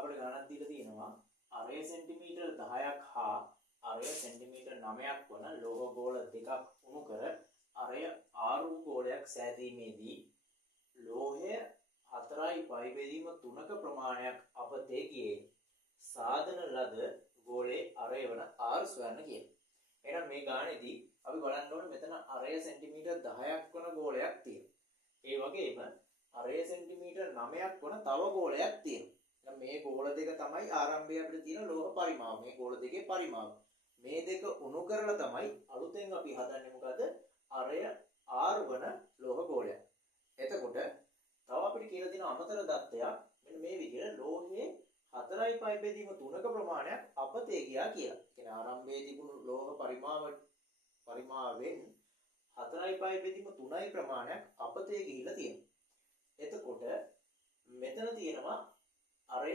අපිට ගණන් දීලා තියෙනවා අරය සෙන්ටිමීටර් 10ක් හා අරය සෙන්ටිමීටර් 9ක් වන ලෝහ ගෝල දෙකක් උණු කර අරය ආරු ගෝලයක් සෑදීමේදී ලෝහය 4.3 ප්‍රමාණයක් අපතේ ගියේ. සාධන ලද ගෝලයේ අරය වන R සොයන්න කියලා. එහෙනම් මේ ගානේදී අපි බලන්න ඕනේ මෙතන අරය සෙන්ටිමීටර් 10ක් වන ගෝලයක් තියෙනවා. ඒ වගේම අරය සෙන්ටිමීටර් 9ක් වන තව ගෝලයක් තියෙනවා. දැන් මේ ගෝල දෙක තමයි ආරම්භය අපිට තියෙන ලෝහ පරිමාව. මේ ගෝල දෙකේ පරිමාව. මේ දෙක උණු කරලා තමයි අලුතෙන් අපි හදන්නේ මොකද? අරය R වන ලෝහ ගෝලයක්. එතකොට තව අපිට කියලා දෙන අමතර தත්ත්වයක් මෙන්න මේ විදිහට ලෝහයේ 4.3 ප්‍රමාණයක් අපතේ ගියා කියලා. ඒ කියන්නේ ආරම්භයේ තිබුණු ලෝහ පරිමාවෙන් 4.3 ප්‍රමාණයක් අපතේ ගිහිලා තියෙනවා. එතකොට මෙතන තියෙනවා අරය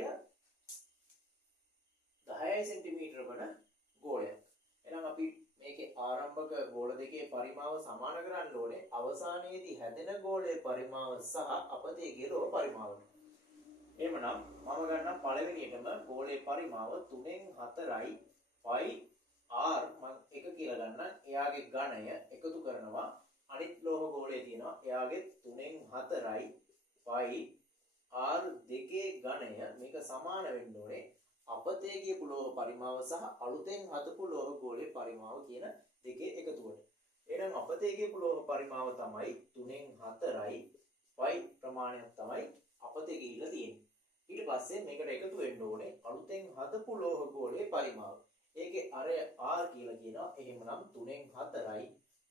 10 සෙන්ටිමීටර වන ගෝලයක්. එහෙනම් අපි මේකේ ආරම්භක ගෝල දෙකේ පරිමාව සමාන කරන්න ඕනේ අවසානයේදී හැදෙන ගෝලයේ පරිමාව සහ අපතේ ගිය ලෝහ පරිමාව. එහෙමනම් මම ගන්නම් පළවෙනියටම ගෝලයේ පරිමාව 3න් 4යි πr මම එක කියලා ගන්න. එයාගේ ඝණය එකතු කරනවා අනිත් ලෝහ ගෝලයේ තියෙනවා එයාගේ 3න් 4යි πr දෙකේ ඝණය මේක සමාන වෙන්න ඕනේ අපතේ ගියපු ලෝහ පරිමාව සහ අලුතෙන් හදපු ලෝහ ගෝලයේ පරිමාව කියන දෙකේ එකතුවට. එහෙනම් අපතේ ගියපු ලෝහ පරිමාව තමයි 3න් 4යි π ප්‍රමාණයක් තමයි අපතේ ගිහිල්ලා තියෙන්නේ. ඊට පස්සේ මේකට එකතු වෙන්න ඕනේ අලුතෙන් හදපු ලෝහ ගෝලයේ පරිමාව. ඒකේ අරය R කියලා කියනවා. එහෙමනම් 3න් 4යි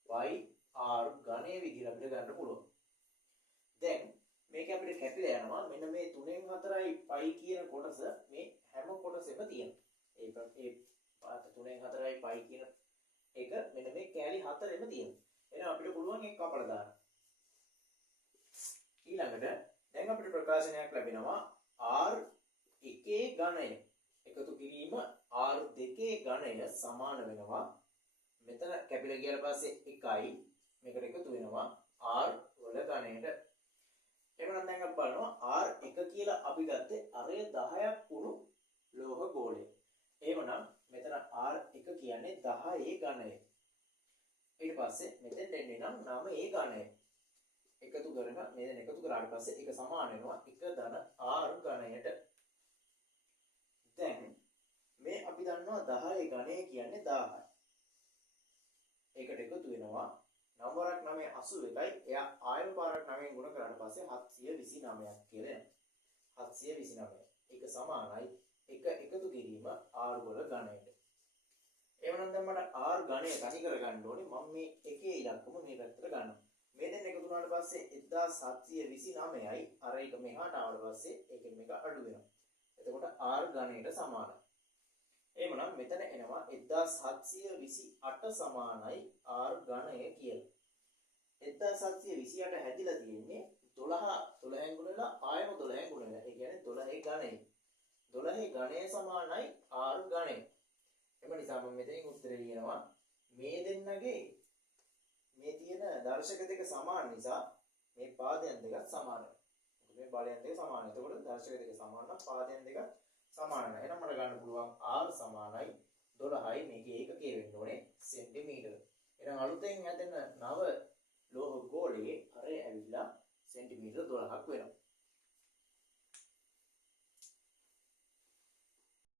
πr ඝනය විදිහට අපිට ගන්න පුළුවන්. දැන් මේක අපිට කැපිලා යනවා. මෙන්න මේ 3න් 4යි π කියන කොටස මේ හැම කොටසෙම තියෙනවා. ඒ 3න් 4යි π කියන එක මෙන්න මේ කෑලි 4ෙම තියෙනවා. එහෙනම් අපිට පුළුවන් ඒක කපලා දාන්න. ඊළඟට දැන් අපිට ප්‍රකාශනයක් ලැබෙනවා R1 ඝණය එකතු කිරීම R2 ඝණය සමාන වෙනවා. මෙතන කැපිලා ගියාට පස්සේ 1යි මේකට එකතු වෙනවා R වල ඝණයට. එහෙනම් දැන් අපි බලනවා R1 කියලා අපි ගත්තේ අරය 10ක් වුණු ලෝහ ගෝලය. එහෙමනම් මෙතන R1 කියන්නේ 10 ඝණය. ඊට පස්සේ මෙතෙන් දෙන්නේ නම් 9 ඝණය. එකතු කරන මේ දෙන එකතු කරාට පස්සේ ඒක සමාන වෙනවා 1 ධන R ඝණයට. දැන් මේ අපි දන්නවා 10 ඝණය කියන්නේ 1000යි. ඒකට එකතු වෙනවා 9 වරක් 9 81යි. එයා ආයම පාරක් 9ෙන් ගුණ කරාට පස්සේ 729ක් කියලා එනවා. 729. ඒක සමානයි 1 එකතු කිරීම R වල ඝණයට. එවනම් දැන් මට R ඝණය තනි කර ගන්න ඕනේ. මම මේ එකේ ඉලක්කම මේ පැත්තට ගන්නවා. මේ දෙන්න එකතු වුණාට පස්සේ 1729යි අර එක මෙහාට ආවට පස්සේ ඒකෙන් මේක අඩු වෙනවා. එතකොට R ඝණයට සමානයි. එහෙමනම් මෙතන එනවා 1728 සමානයි R ඝණය කියලා. 1728 හැදිලා තියෙන්නේ 12න් ගුණලා ආයම 12න් ගුණලා. ඒ කියන්නේ 12 ඝණය. 12 ඝණය සමානයි R ඝණය. එම නිසා මම මෙතනින් උත්තරේ ලියනවා මේ දෙන්නගේ මේ තියෙන දර්ශක දෙක සමාන නිසා මේ පාදයන් දෙක සමානයි. මොකද මේ බලයන් දෙක සමානයි. එතකොට දර්ශක දෙක සමාන නම් පාදයන් දෙක සමානයි. එහෙනම් මට ගන්න පුළුවන් R සමානයි 12යි මේකේ ඒකකයේ වෙන්න ඕනේ සෙන්ටිමීටර. එහෙනම් අලුතෙන් හැදෙන නව ලෝහ ගෝලයේ අරය ඇවිල්ලා සෙන්ටිමීටර 12ක් වෙනවා.